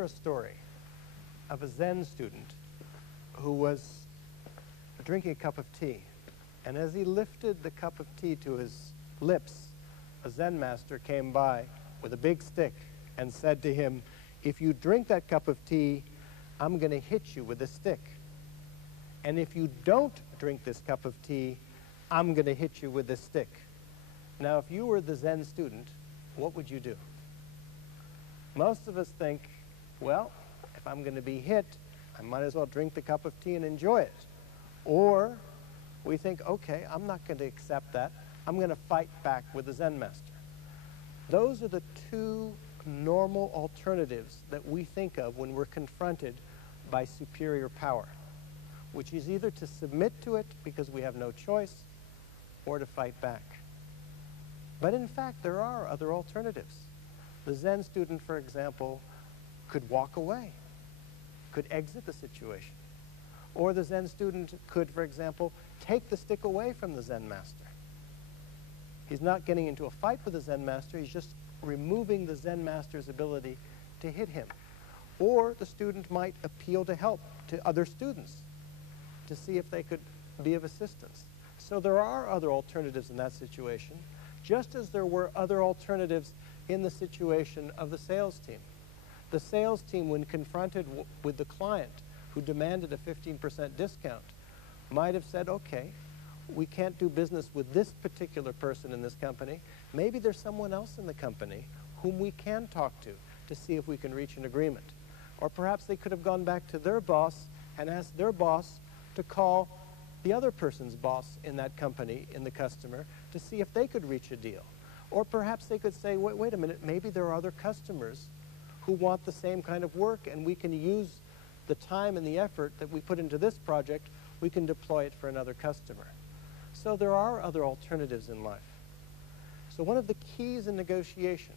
Consider a story of a Zen student who was drinking a cup of tea. And as he lifted the cup of tea to his lips, a Zen master came by with a big stick and said to him, "If you drink that cup of tea, I'm going to hit you with this stick. And if you don't drink this cup of tea, I'm going to hit you with this stick." Now, if you were the Zen student, what would you do? Most of us think, well, if I'm going to be hit, I might as well drink the cup of tea and enjoy it. Or we think, okay, I'm not going to accept that. I'm going to fight back with the Zen master. Those are the two normal alternatives that we think of when we're confronted by superior power, which is either to submit to it because we have no choice or to fight back. But in fact, there are other alternatives. The Zen student, for example, could walk away, could exit the situation. Or the Zen student could, for example, take the stick away from the Zen master. He's not getting into a fight with the Zen master, he's just removing the Zen master's ability to hit him. Or the student might appeal to help to other students to see if they could be of assistance. So there are other alternatives in that situation, just as there were other alternatives in the situation of the sales team. The sales team, when confronted with the client who demanded a 15% discount, might have said, okay, we can't do business with this particular person in this company. Maybe there's someone else in the company whom we can talk to see if we can reach an agreement. Or perhaps they could have gone back to their boss and asked their boss to call the other person's boss in that company, in the customer, to see if they could reach a deal. Or perhaps they could say, wait a minute, maybe there are other customers who want the same kind of work, and we can use the time and the effort that we put into this project, we can deploy it for another customer. So there are other alternatives in life. So one of the keys in negotiation,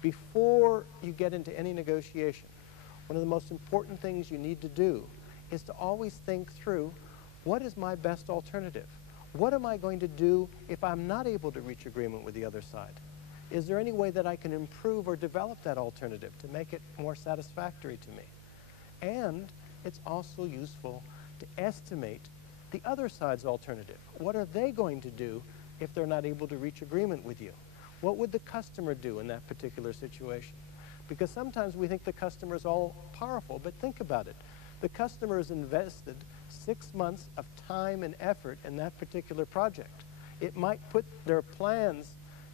before you get into any negotiation, one of the most important things you need to do is to always think through, what is my best alternative? What am I going to do if I'm not able to reach agreement with the other side? Is there any way that I can improve or develop that alternative to make it more satisfactory to me? And it's also useful to estimate the other side's alternative. What are they going to do if they're not able to reach agreement with you? What would the customer do in that particular situation? Because sometimes we think the customer is all powerful, but think about it. The customer has invested 6 months of time and effort in that particular project. It might put their plans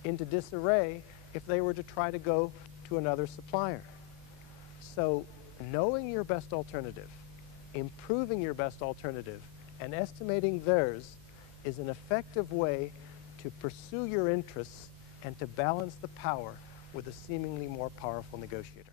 into disarray if they were to try to go to another supplier. So knowing your best alternative, improving your best alternative, and estimating theirs is an effective way to pursue your interests and to balance the power with a seemingly more powerful negotiator.